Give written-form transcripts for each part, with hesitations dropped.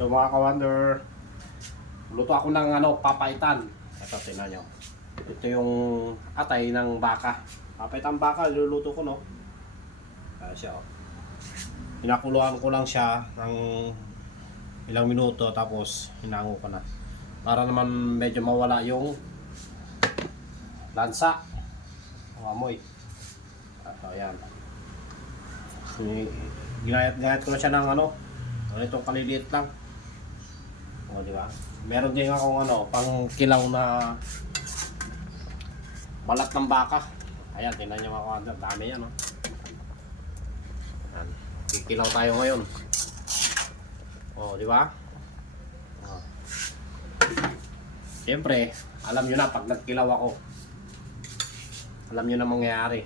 So mga ka-wonder, luto ako ng papaitan. Ito, tingnan nyo. Ito yung atay ng baka. Papaitan baka, luluto ko, no? Kaya siya, oh. Pinakuluan ko lang siya ng ilang minuto, tapos hinango ko na. Para naman medyo mawala yung lansa o amoy. Ayan. Ginayat-gayat ko na siya ng itong kaliliit lang. O, di ba? Meron din akong pang kilaw na balat ng baka. Ayan, tingnan niyo mga kawander, dami yan, no? Ayan. Kikilaw tayo ngayon. O, di ba? O. Siyempre, alam nyo na pag nagkilaw ako. Alam nyo na mangyayari.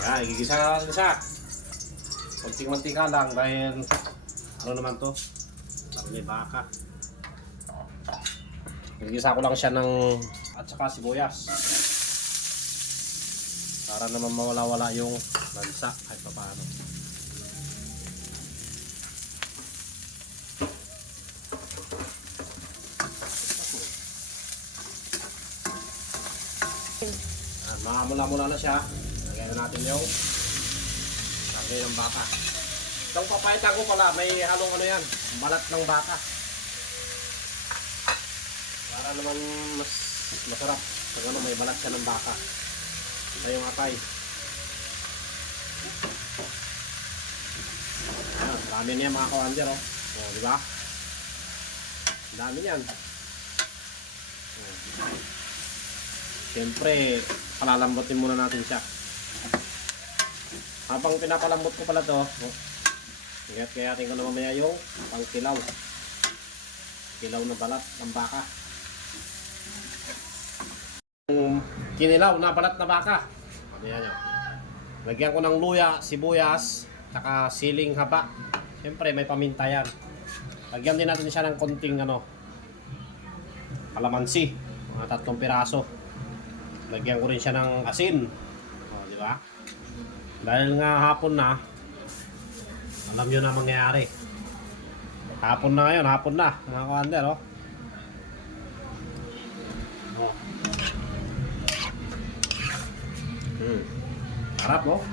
Ayan, igigisa na lang isa. Konting-mantika lang dahil naman to? May baka. Igigisa ko lang siya ng at saka sibuyas. Para naman mawala-wala yung lansa kahit pa paano. Mamula-mula na siya. Lagyan na natin yung lagay ng baka. Itong papaitan ko pala, may halong yan, balat ng baka. Para naman mas masarap pag may balat siya ng baka. Ito yung atay. Ayan, dami niya mga kawander, oh. O, di ba? Dami niyan. Siyempre, palalambutin muna natin siya. Habang pinapalambot ko pala to, kayatin ko na mamaya yung pangkilaw. Kilaw na balat ng baka. Kinilaw na balat na baka. Ayan nyo. Lagyan ko ng luya, sibuyas, saka siling haba. Siyempre, may paminta yan. Lagyan din natin siya ng konting kalamansi. Mga 3 piraso. Lagyan ko rin siya ng asin. O, di ba? Dahil nga hapon na, alam nyo na mangyayari. Hapon na ngayon, hapon na. Mga kawander, oh. Oh. Harap, oh.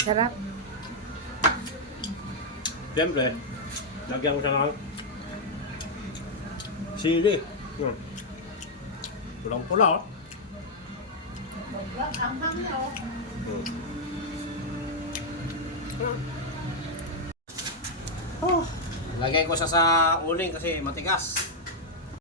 Sarap. Siyempre, lagyan ko siya ng sili. Pulang-pula, oh. Oh. Lagay ko siya sa uling kasi matigas.